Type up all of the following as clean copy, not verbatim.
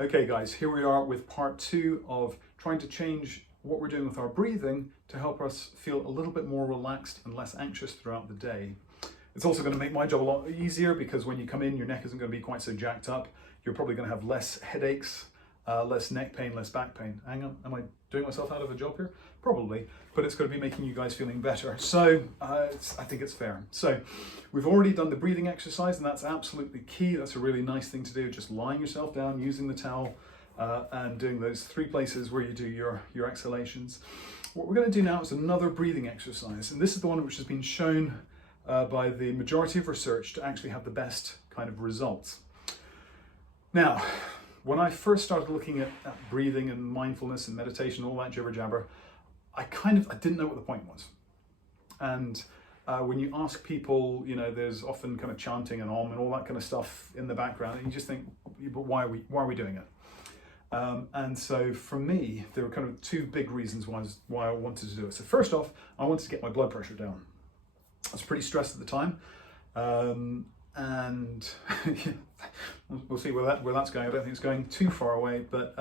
Okay guys, here we are with part 2 of trying to change what we're doing with our breathing to help us feel a little bit more relaxed and less anxious throughout the day. It's also going to make my job a lot easier because when you come in, your neck isn't going to be quite so jacked up. You're probably going to have less headaches, less neck pain, less back pain. Hang on, am I doing myself out of a job here? Probably, but it's going to be making you guys feeling better. So I think it's fair. So we've already done the breathing exercise, and that's absolutely key. That's a really nice thing to do, just lying yourself down, using the towel, and doing those 3 places where you do your exhalations. What we're going to do now is another breathing exercise, and this is the one which has been shown by the majority of research to actually have the best kind of results. Now, when I first started looking at breathing and mindfulness and meditation, all that jibber jabber, I didn't know what the point was. And when you ask people, you know, there's often kind of chanting and om and all that kind of stuff in the background, and you just think, but why are we doing it? And so for me, there were kind of 2 big reasons why I wanted to do it. So first off, I wanted to get my blood pressure down. I was pretty stressed at the time, and we'll see where that's going. I don't think it's going too far away, but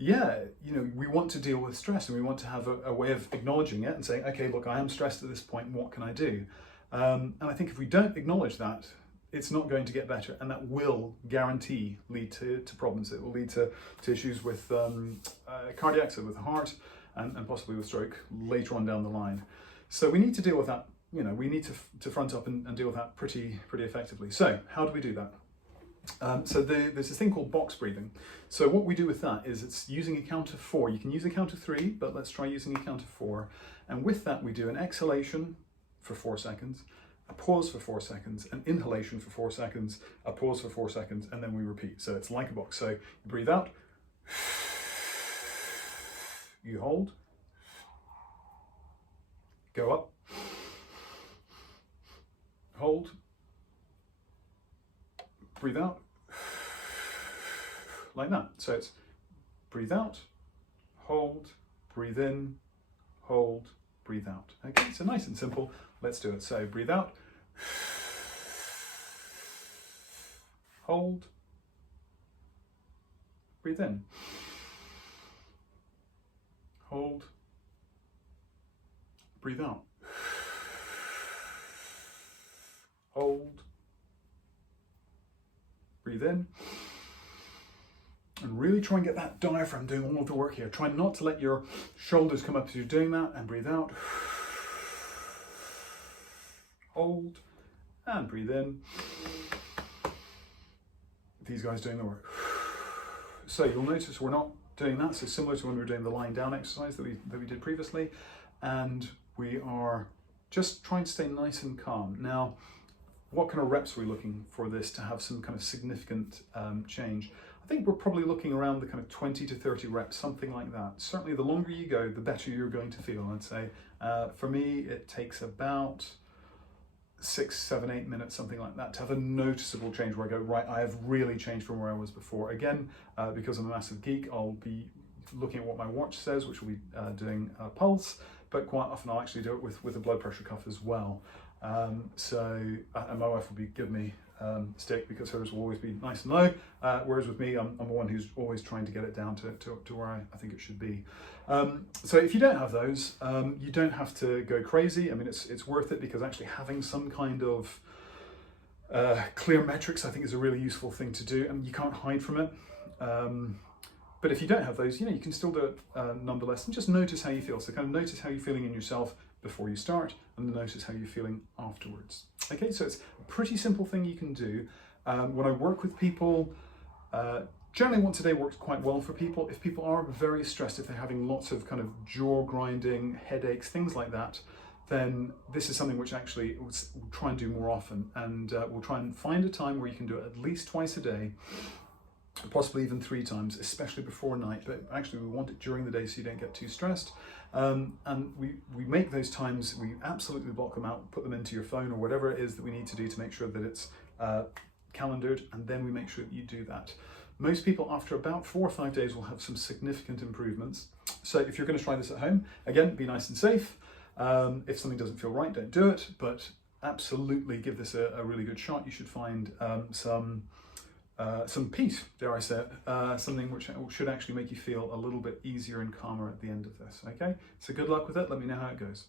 yeah, you know, we want to deal with stress, and we want to have a way of acknowledging it and saying, okay, look, I am stressed at this point, what can I do? And I think if we don't acknowledge that, it's not going to get better, and that will guarantee lead to problems. It will lead to issues with cardiac, so with the heart, and possibly with stroke later on down the line. So we need to deal with that. You know, we need to front up and deal with that pretty effectively. So how do we do that? So there's this thing called box breathing. So what we do with that is it's using a count of 4. You can use a count of 3, but let's try using a count of 4. And with that, we do an exhalation for 4 seconds, a pause for 4 seconds, an inhalation for 4 seconds, a pause for 4 seconds, and then we repeat. So it's like a box. So you breathe out, you hold, go up, hold, breathe out, like that. So it's breathe out, hold, breathe in, hold, breathe out. Okay, so nice and simple. Let's do it. So breathe out, hold, breathe in, hold, breathe out, hold, breathe in, and really try and get that diaphragm doing all of the work here. Try not to let your shoulders come up as you're doing that, and breathe out, hold, and breathe in. These guys doing the work. So you'll notice we're not doing that, so similar to when we were doing the lying down exercise that we did previously, and we are just trying to stay nice and calm. Now, what kind of reps are we looking for this to have some kind of significant change? I think we're probably looking around the kind of 20 to 30 reps, something like that. Certainly the longer you go, the better you're going to feel, I'd say. For me, it takes about 6, 7, 8 minutes, something like that, to have a noticeable change where I go, right, I have really changed from where I was before. Again, because I'm a massive geek, I'll be looking at what my watch says, which will be doing a pulse, but quite often I'll actually do it with a blood pressure cuff as well. And my wife will be giving me stick because hers will always be nice and low, whereas with me, I'm the one who's always trying to get it down to where I think it should be. So if you don't have those, you don't have to go crazy. I mean, it's worth it because actually having some kind of clear metrics, I think, is a really useful thing to do, and you can't hide from it. But if you don't have those, you know, you can still do it nonetheless, and just notice how you feel. So kind of notice how you're feeling in yourself before you start, and notice how you're feeling afterwards. Okay, so it's a pretty simple thing you can do. When I work with people, generally once a day works quite well for people. If people are very stressed, if they're having lots of kind of jaw grinding, headaches, things like that, then this is something which actually we'll try and do more often, and we'll try and find a time where you can do it at least twice a day, possibly even 3 times, especially before night, but actually we want it during the day so you don't get too stressed. And we make those times, we absolutely block them out, put them into your phone or whatever it is that we need to do to make sure that it's calendared, and then we make sure that you do that. Most people after about 4 or 5 days will have some significant improvements. So if you're going to try this at home, again, be nice and safe. If something doesn't feel right, don't do it, but absolutely give this a really good shot. You should find some some peace, dare I say it, something which should actually make you feel a little bit easier and calmer at the end of this, okay? So good luck with it, let me know how it goes.